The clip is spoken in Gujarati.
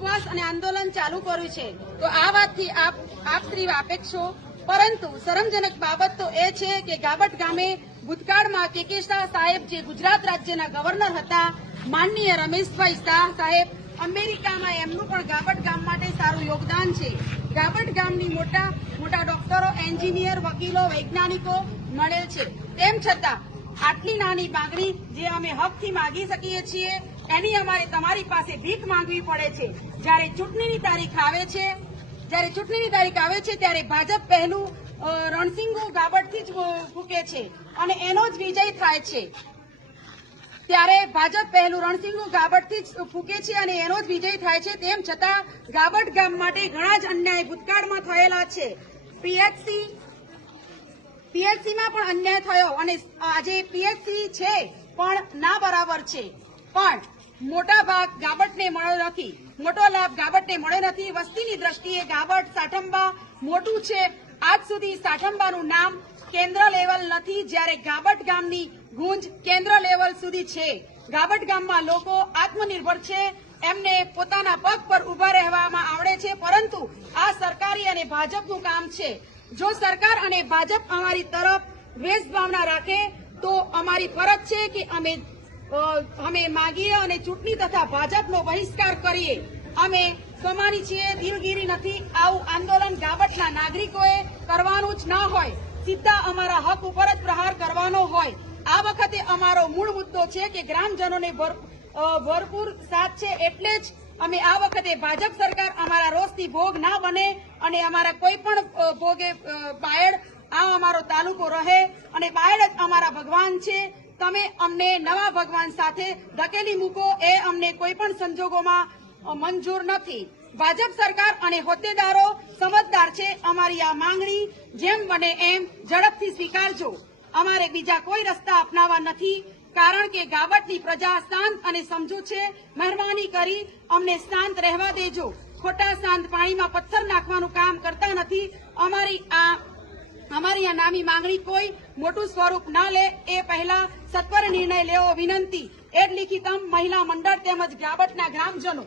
ઉપવાસ અને આંદોલન ચાલુ કર્યું છે તો આ વાતથી આપ શ્રી વાકેફ છો, પરંતુ શરમજનક બાબત તો એ છે કે ગાબટ ગામે ભૂતકાળમાં કે શાહ સાહેબ જે ગુજરાત રાજ્યના ગવર્નર હતા, માનનીય રમેશભાઈ શાહ સાહેબ, અમેરિકામાં એમનું પણ ગાબટ ગામ માટે સારું યોગદાન છે. ગાબટ ગામની મોટા ડોક્ટરો, એન્જિનિયર, વકીલો, વૈજ્ઞાનિકો મળેલ છે. તેમ છતાં આટલી નાની માંગણી જે અમે હકથી માંગી શકીએ છીએ એની અમારે તમારી પાસે ભીખ માંગવી પડે છે. જ્યારે ચૂંટણીની તારીખ આવે છે ત્યારે ભાજપ પહેલું રણસિંગુ ગાબટથી જ ફૂકે છે અને એનો જ વિજય થાય છે. ત્યારે ભાજપ પહેલું રણસિંગુ ગાબટથી જ ફૂકે છે અને એનો જ વિજય થાય છે. તેમ છતાં ગાબટ ગામ માટે ઘણા જ અન્યાય ભૂતકાળમાં થયેલા છે. પીએચસીમાં પણ અન્યાય થયો અને આજે પીએચસી છે પણ ના બરાબર છે, પણ મોટા ભાગ ગાબટને મળ્યો નથી, મોટો લાભ ગાબટને મળ્યો નથી. વસ્તીની દ્રષ્ટિએ ગાબટ સાઠંબા મોટું છે. આજ સુધી સાઠંબાનું નામ કેન્દ્ર લેવલ નથી, જ્યારે ગાબટ ગામની ગુંજ કેન્દ્ર લેવલ સુધી છે. ગાબટ ગામમાં લોકો આત્મનિર્ભર છે, એમને પોતાના પગ પર ઉભા રહેવામાં આવડે છે, પરંતુ આ સરકારી અને ભાજપનું કામ છે. જો સરકાર અને ભાજપ અમારી તરફ દ્વેષ ભાવના રાખે તો અમારી ફરજ છે કે અમે માગીએ અને ચૂંટણી તથા ભાજપનો બહિષ્કાર કરીએ. અમે સ્વમાની છીએ, દિલગીરી નથી. આવું આંદોલન ગાબટના નાગરિકોએ કરવાનું જ ન હોય, સીધા અમારા હક ઉપર જ પ્રહાર કરવાનો હોય. આ વખતે અમારો મૂળ મુદ્દો છે કે ગ્રામજનોને ભરપૂર સાથ છે, એટલે જ અમે આ વખતે ભાજપ સરકાર અમારા રોષથી ભોગ ના બને અને અમારા કોઈ પણ ભોગે બાયડ આ અમારો તાલુકો રહે અને બાયડ જ અમારા ભગવાન છે. તમે અમને નવા ભગવાન સાથે ધકેલી મૂકો એ અમને કોઈ પણ સંજોગોમાં મંજૂર નથી. ભાજપ સરકાર અને હોદ્દેદારો સમજદાર છે. અમારી આ માંગણી જેમ બને એમ ઝડપથી સ્વીકારજો. અમારે બીજા કોઈ રસ્તા અપનાવવા નથી, કારણ કે ગાબટની પ્રજા શાંત અને સમજુ છે. મહેરબાની કરી અમને શાંત રહેવા દેજો. ખોટા શાંત પાણીમાં પથ્થર નાખવાનું કામ કરતા નથી. અમારી આ નાની માંગણી કોઈ મોટું સ્વરૂપ ન લે એ પહેલા સત્વરે નિર્ણય લેવો વિનંતી. એડ લિખિતમ મહિલા મંડળ તેમજ ગાબટના ગ્રામજનો.